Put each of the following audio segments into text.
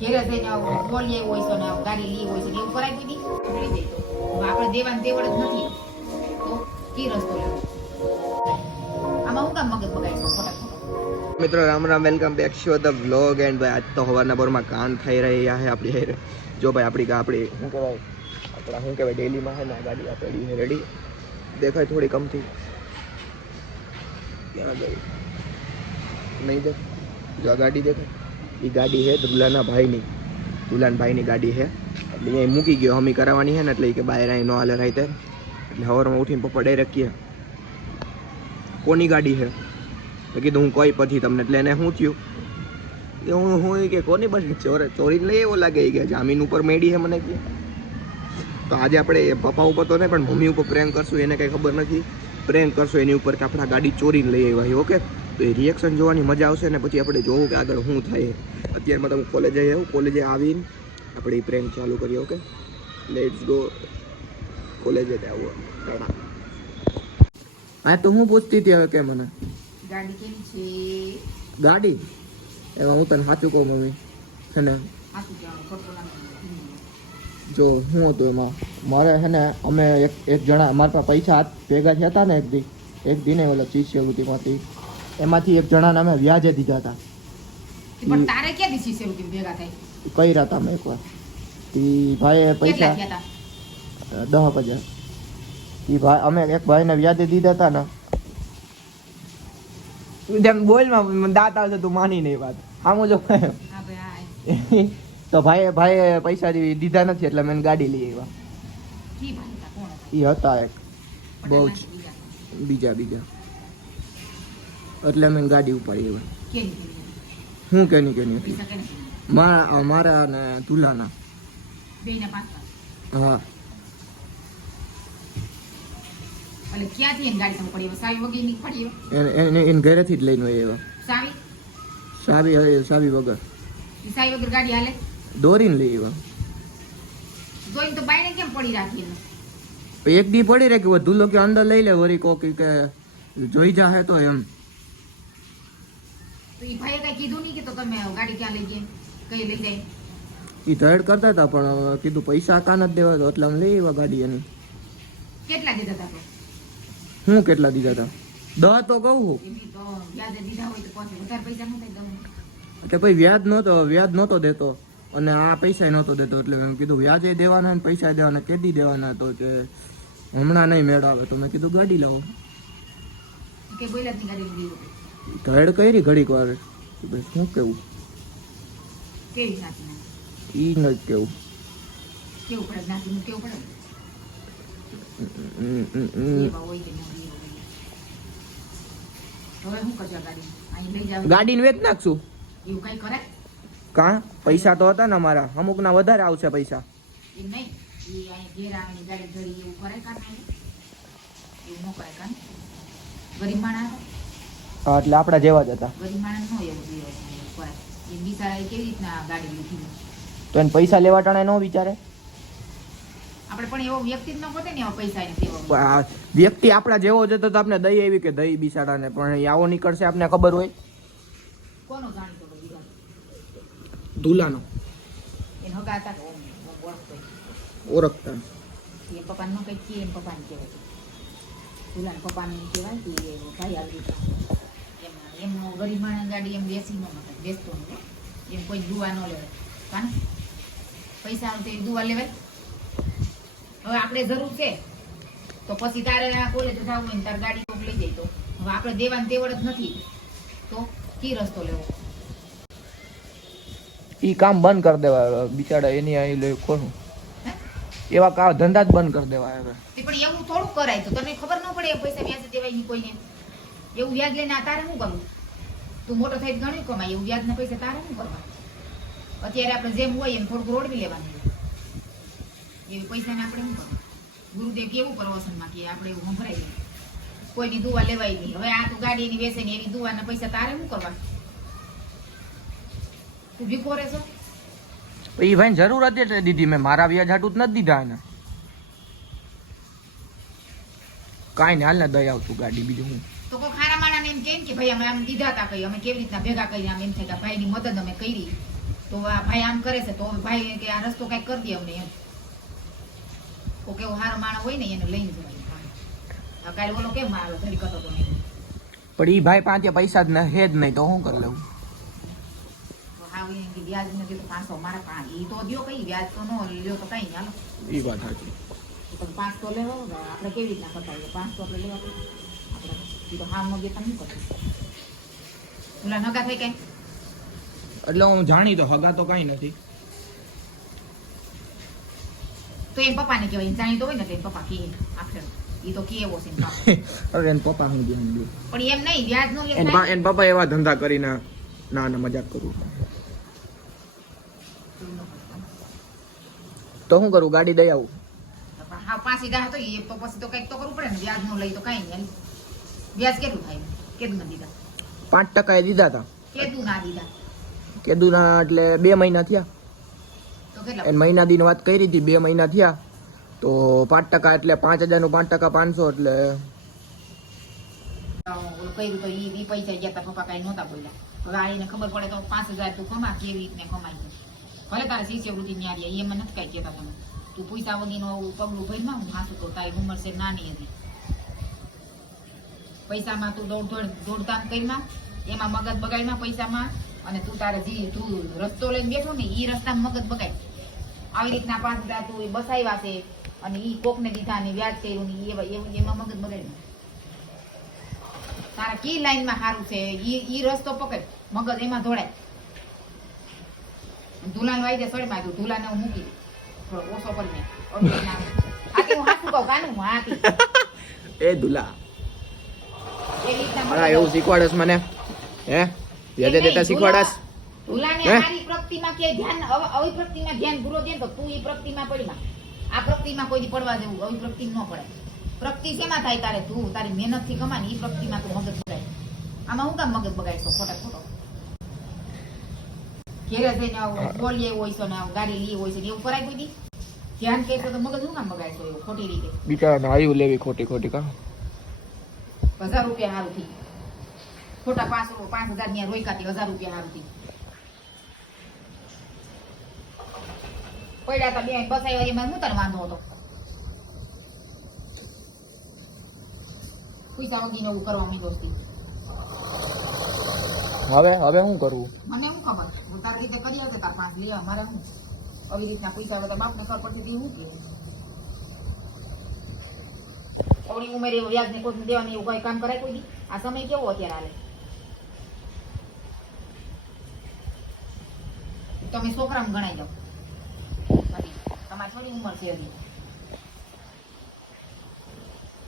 ઘેરે જઈને આવું બોલીએ હોય છે ને ગાડી લઈ હોય છે એવું કરાય કોઈ લઈ જાય તો આપણે દેવાની તેવડ જ નથી. તો કી રસ્તો લેવો આમાં હું કામ મગજ બગાડી ખોટા ખોટા? મિત્રો Ram Ram welcome back show the vlog and ભાઈ આજ તો સવારના ભરમાં કામ થઈ રહ્યા છે આપણી હેર. જો ભાઈ આપણી આપણી શું કહેવાય આપણા શું કહેવાય ડેલીમાં છે ને આ ગાડી આપેલી છે રેડી દેખાય થોડી કમથી ક્યાં ગઈ? નહીં દેખ જો આ ગાડી દેખાય. એ ગાડી છે દુલાના ભાઈની. દુલાનભાઈની ગાડી છે. એટલે અહીંયા મૂકી ગયો, હમી કરાવવાની છે ને, એટલે કે બહાર અહીં ન હાલે રાતે એટલે સવારમાં ઉઠીને પપ્પા ડાયરેક્ટ કહે, કોની ગાડી છે? તો કીધું, હું કોઈ પછી તમને. એટલે એને શું થયું? એ હું હું એ કે, કોની બસ? ચોરે, ચોરીને લઈ એવો લાગે એ કે, જામીન ઉપર મેડી છે મને કે તો આજે આપણે પપ્પા ઉપર તો નહીં, પણ મમ્મી ઉપર પ્રેમ કરશું, એને કંઈ ખબર નથી. પ્રેમ કરશું, એની ઉપર કે આપણા ગાડી ચોરીને લઈ આવ્યા ઓકે તો એ રિએક્શન જોવાની મજા આવશે ને, પછી આપણે જોવું કે આગળ શું થાય. અત્યારમાં તમે કોલેજે આવ્યો કોલેજે આવીને આપણે પ્રેન્ક ચાલુ કરીએ ઓકે લેટ્સ ગો કોલેજે આવો. હા તો હું પૂછતી હતી હવે કે મને? ગાડી કેવી છે? ગાડી? એમાં હું તને સાચું કહું મમ્મી. છે ને. જો શું હતું એમાં. મારે છે ને અમે એક એક જણા અમારા પાસે પૈસા ભેગા થયા હતા ને એક દી. એક દીને ઓલો શિષ્યવૃત્તિમાંથી એમાંથી એક જણાને અમે વ્યાજે દીધા હતા. પણ તારે ક્યાંથી શિષ્યવૃત્તિ ભેગા થાય? કર્યા હતા અમે એકવાર. ઈ ભાઈએ પૈસા દસ દહ હજાર. ઈ ભાઈ અમે એક ભાઈને વ્યાજે દીધા હતા ને. જેમ બોલમાં દાંત આવશે તું માની નહીં વાત. આમ જો તો ભાઈએ ભાઈએ પૈસા દીધા નથી એટલે મેં ગાડી લઈ આવ્યા. ઈ હતા એ હતા? એક. બહુ જ. બીજા બીજા. બીજા. એટલે મેં ગાડી ઉપાડી આવ્યા? હું કેની કેની હતી? મારા મારા અને તુલાના. હા. એની ઘરેથી જ લઈને હોય એવા. સાવી? હવે સાવી વગર. સાવી વગર ગાડી હાલે? દોરીને લઈ એવા. જોઈને તો બાઈને કેમ પડી રાખી એક દી પડી રહે કે ધૂલો કે અંદર લઈ લે વરી કોકી કે જોઈ જાહે તો એમ. તો ઈ ભાઈએ કાંઈ કીધું નહીં કે તો તમે ગાડી ક્યાં લઈ ગયા? કઈ લઈ જાય? એ ધડ કરતા હતા પણ કીધું પૈસા કાન જ દેવા તો એટલે અમે લઈ આવ્યા ગાડી એની. કેટલા દીધા હતા તો? હું કેટલા દીધા હતા દહ તો કહું હું. એટલે પછી વ્યાજ નહોતો વ્યાજ નહોતો દેતો. અને આ પૈસા નહોતો દેતો એટલે મેં કીધું વ્યાજે દેવાના ને પૈસા દેવાના કેદી દેવાના તો કે હમણાં નહીં મેળ આવે. તો મેં કીધું ગાડી લાવો કે બોલ્યા ગાડી લીધી. ધડ કરી ઘડીક વાર. બસ શું કેવું? ઈ ન કેવું. ના? ગાડી? વેચ નાખશું. કાં? પૈસા તો હતા ને અમારા. અમુકના વધારે આવશે પૈસા. ન ગરીબ માણસ? હા એટલે આપણા જેવા જ હતા. તો એને પૈસા લેવા ટાણે ન વિચારે? આપણે પણ એવો વ્યક્તિ આપણા જેવો જ હતો તો આપણે દઈ આવી કે દઈ બિસાડાને પણ આવો નીકળશે આપને ખબર હોય? ધૂલાનો કે ઓળખતો પપ્પાને કંઈ એમ પપ્પાને કહેવાય. પેલા પપ્પાને કહેવાય કે ભાઈ આવી એમ એમ ગરીબ માણસ ગાડી એમ બેસી ન મતલબ બેસતો નહોતો એમ કોઈ દુવા ન લેવાય. કારણ પૈસા તે દુવા લેવાય. હવે આપણે જરૂર છે તો પછી તારે કોલેજ જવું હોય ને તારે ગાડી કોક લઈ જાય તો. હવે આપણે દેવાન તેવડ જ નથી. તો કી રસ્તો લેવો? એ કામ બંધ કરી દેવા બિચારા એની અહીં લે હે? એવા કા ધંધા જ બંધ કરી દેવા હવે. પણ એવું થોડું કરાય તો તને ખબર ન પડે એ પૈસા વ્યાજ દેવાયની કોઈને? એવું વ્યાજ લઈને આ તારે શું કરવું તું મોટો થઈ ઘણું કમાય એવું વ્યાજના પૈસા તારે શું કરવા અત્યારે આપણે જેમ હોય એમ થોડુંક રોડવી લેવાનું. એવી પૈસાને આપણે શું કરવું ગુરુદેવ કેવું પ્રવચનમાં કે આપણે એવું સંભળાય નહીં. કોઈની દુવા લેવાય નહીં. હવે આ તું ગાડી એની વેચે ને એની દુવાના પૈસા તારે શું કરવા? તું ભીખો રહેશો? એ ભાઈ જરૂર હતી એટલે દીધી. મેં મારા વ્યાજ હાટું જ નથી દીધા એને. કાંઈ ને હાલ ને દઈ આવતું ગાડી બીજું હું. કેમ કે ભાઈ અમે આમ દીધા હતા કઈ અમે કેવી રીતના ભેગા કરીને આમ એમ થાય કે ભાઈની મદદ અમે કરી. તો આ ભાઈ આમ કરે છે તો ભાઈ કે આ રસ્તો કંઈક કરી દે અમને એમ. કોક એવો હારો માણસ હોય ને એને લઈને જવાય કાલે ઓલો કેમ મારો ધરી કરતો તો નહીં. પણ ઈ ભાઈ પાંચે પૈસા જ ન હે જ નહીં તો હું કરી લઉં? હા વ્યાજ નથી તો પાંચસો મારા પાંચ એ તો દ્યો કઈ વ્યાજ તો નો લ્યો તો કઈ હાલો. એ વાત સાચી. પાંચ તો લેવો આપણે કેવી રીતના કરતા પાંચ તો આપણે લેવા એટલે હું જાણી તો હગા તો કઈ નથી. તો એમ પપ્પાને કહેવાય જાણીતો હોય ને તો એમ પપ્પા કહે આખરે. ઈ તો કે છે અરે એન પપ્પા હું ધ્યાન દઉં પણ એમ નહીં વ્યાજ નો એન પપ્પા એવા ધંધા કરીને ના ના મજાક કરું. તો શું કરું ગાડી દઈ આવું? હા પાંચ હજાર હતો એ તો પછી તો કંઈક તો કરવું પડે ને વ્યાજ નો લઈ તો કઈ નહીં વ્યાજ કેટલું થાય? કેટલું ના દીધા? પાંચ ટકા એ દીધા હતા કેટલું ના દીધા? કેદુના એટલે બે મહિના થયા. તો કેટલા? એને મહિના દીની વાત કરી હતી બે મહિના થયા. તો પાંચ ટકા એટલે પાંચ હજારનું પાંચ ટકા પાંચસો એટલે કર્યું તો પૈસા ગયા તા પપ્પા કઈ નહોતા બોલ્યા. હવે આ ખબર પડે તો પાંચ હજાર તું કમા કેવી રીતને કમાઈ ભલે તારે શિષ્યવૃત્તિ ન્યારી એ એમાં નથી કઈ કહેતા તમે. તું પૈસા વગીનો પગલું ભરીમાં હું હાસું તો તારી ઉંમર છે નાની હતી. પૈસામાં તું દોડ દોડ દોડધામ કરીમાં એમાં મગજ બગાડમાં પૈસામાં અને તું તારે જે, તું રસ્તો લઈને બેઠો ને એ રસ્તામાં મગજ બગાડ. આવી રીતના પાંચ હજાર તું બસાવ્યા છે અને એ કોકને દીધા ને વ્યાજ કર્યું ને એવું- એમાં મગજ બગાડ્યું. તારા કી લાઈનમાં સારું છે? ઈ રસ્તો પકડ. મગજ એમાં ધોળાય. ધુલાન આવી જાય સળી માં ધૂલાને હું મૂકી ઓછો કરીને એ દુલા એ હા એવું શીખવાડસ મને. હે? વ્યાજે દેતા શીખવાડસ ધુલાને હે? પ્રકૃતિમાં કે ધ્યાન અવ- પ્રગતિમાં ધ્યાન પૂરો દે તો તું ઈ પ્રકૃતિમાં પડી માં આ પ્રકૃતિમાં કોઈ પડવા દેવું? અવી પ્રકૃતિ ન પડે. પ્રકૃતિ શેમાં થાય તારે? તું તારી મહેનતથી કમાને ઈ પ્રકૃતિમાં તું મગજ બગાય આમાં હું કામ મગજ બગાડશો ખોટા ખોટો? ઘેરે જઈને આવું બોલીએ હોય છે ને આવું ગાડી લઈ હોય છે ને એવું કરાય કોઈ દી? ધ્યાન કહેતો તો મગજ શું કામ બગાડશો એવું? ખોટી રીતે. બિચારા આવ્યું લેવી ખોટી ખોટી કા? હજાર રૂપિયા હારું ખોટા પાંચ પાંચ હજાર ત્યાં રોકાતી હજાર રૂપિયા હારું પડ્યા તો બે બસાયો એમાં હું તને વાંધો હતો? પૈસા વગીને એવું કરવા મી દોસ્તી હવે હવે શું કરવું? મને શું ખબર? હું તારી રીતે કરી આવતે તાર પાંચ લે મારે શું? આવી રીતના પૈસા બધા બાપને ખબર પડતી હતી હું કે થોડી ઉંમરે વ્યાજ ને કોઈ દેવાની એવું કોઈ કામ કરાય કોઈ આ સમય કેવો અત્યારે હાલે? તમે છોકરામાં ગણાઈ જાઓ તમારી થોડી ઉંમર છે હજી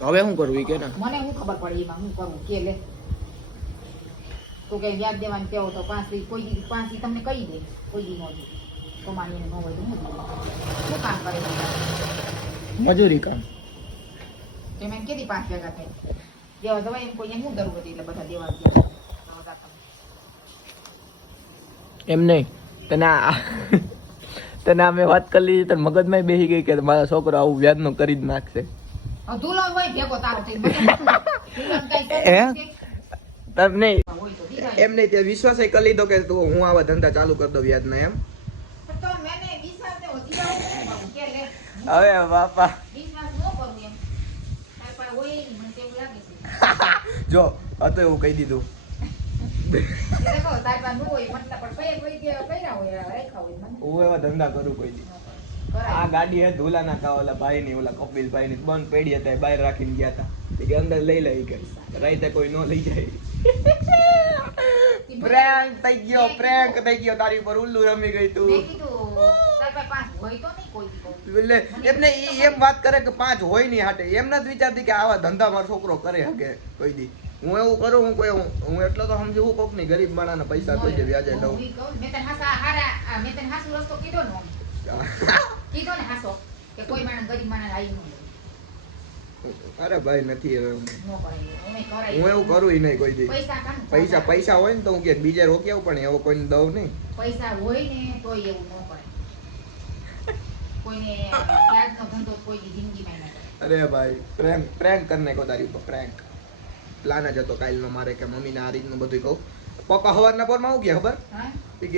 હવે શું કરવું કે મને શું ખબર પડે એમાં શું કરવું કે લે. તું કઈ વ્યાજ દેવાનું કેવો તો પાંચ દી કોઈ દી પાંચ દી તમને કહી દે. કોઈ દી નો દે. કમાણી ન હોય તો શું કામ કરે મજૂરી કામ. એમ કેટલી પાંચ ભેગા થાય. દેવા તો એમ કોઈ શું કરવું હતી એટલે બધા દેવા ગયા એમ નહીં. તને તને અમે વાત કરી લીધી તને મગજમાં બેસી ગઈ કે મારા છોકરો આવું વ્યાજનું કરી જ નાખશે. હોય ભેગો તારો થઈ. તમને એમ નહીં. તે વિશ્વાસ કરી લીધો કે તું હું આવા ધંધા ચાલુ કરી દઉં વ્યાજના એમ. હવે બાપા વિશ્વાસ ન કરું એમ તારી પાસે હોય નહીં, મને તેવું લાગે છે જો હતો એવું કહી દીધું. હું એવા ધંધા કરું કોઈ દી. આ ગાડી હે ધોલાના કા ઓલા ભાઈ ની ઓલા કપિલ ભાઈ ની બંધ પડી હતા બહાર રાખીને ગયા હતા. કે અંદર લઈ લઈ કે. રાઈતે કોઈ ન લઈ જાય. પ્રેન્ક થઈ ગયો પ્રેન્ક થઈ ગયો તારી ઉપર ઉલ્લુ રમી ગઈ તું. એટલે એમને ઈ એમ વાત કરે કે પાંચ હોય નહીં હાટે. એમ નથી વિચારતી કે આવા ધંધામાં છોકરો કરે હકે કોઈ દી. હું એવું કરું હું કોઈ હું એટલો તો સમજુ હું કોકની ગરીબ માણા પૈસા કોઈ દે વ્યાજે લઉં. મેં તને હાસા- હારા- મેં તને હાસુ રસ્તો કીધો ને કીધો ને હાસો કે કોઈ માણસ ગરીબ માણસ આવી ન અરે ભાઈ નથી હવે હું. એવું કરું ય નહીં કોઈ દી. પૈસા પૈસા હોય ને તો હું કે બીજે રોકી આવું પણ એવો કોઈને દઉં નહીં. પૈસા હોય ને તો એવું ન કરાય કોઈને વ્યાજનો ધંધો કોઈ દી જિંદગીમાં ના અરે ભાઈ પ્રેન્ક પ્રેન્ક કરને કો તારી ઉપર પ્રેન્ક પ્લાન જ હતો કાલનો મારે કે મમ્મીને આ રીતનું બધું કહું. પપ્પા હવારના પોરમાં શું કે ખબર? કે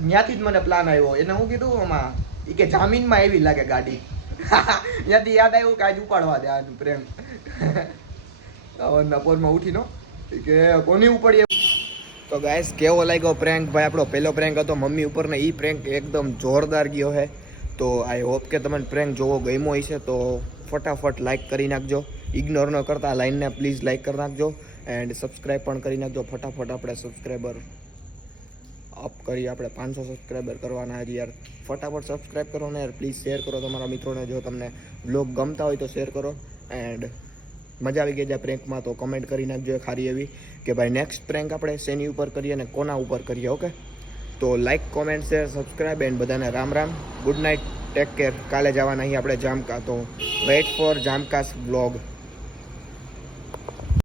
ત્યાંથી જ મને પ્લાન આવ્યો એને હું કીધું આમાં. એ કે જામીનમાં એવી લાગે ગાડી. ત્યાંથી યાદ આવ્યું કે આજ ઉપાડવા દે આનું પ્રેમ હવારના પોરમાં ઉઠીનો કે કોની ઉપાડીએ? તો ગાઈસ કેવો લાગ્યો પ્રેન્ક ભાઈ આપણો પહેલો પ્રેન્ક હતો. મમ્મી ઉપર ને એ પ્રેન્ક એકદમ જોરદાર ગયો છે તો આઈ હોપ કે તમને પ્રેન્ક જોવો ગમ્યો હશે, તો ફટાફટ લાઈક કરી નાખજો. ઇગ્નોર ન કરતા લાઈનને પ્લીઝ લાઈક કરી નાખજો. એન્ડ સબસ્ક્રાઈબ પણ કરી નાખજો. ફટાફટ આપણે સબસ્ક્રાઈબર અપ કરી આપણે પાંચસો સબસ્ક્રાઈબર કરવાના છે યાર. ફટાફટ સબસ્ક્રાઈબ કરો ને યાર પ્લીઝ શેર કરો તમારા મિત્રોને, જો તમને બ્લોગ ગમતા હોય તો શેર કરો. એન્ડ મજા આવી ગઈ છે પ્રેન્કમાં તો કમેન્ટ કરી નાખજો ખારી એવી કે ભાઈ નેક્સ્ટ પ્રેન્ક આપણે શેની ઉપર કરીએ અને કોના ઉપર કરીએ ઓકે તો like comment share subscribe and બધાને Ram Ram. Good night take care કાલે જવાના અહીં આપણે જામકા. તો વેઇટ ફોર જામકાસ બ્લોગ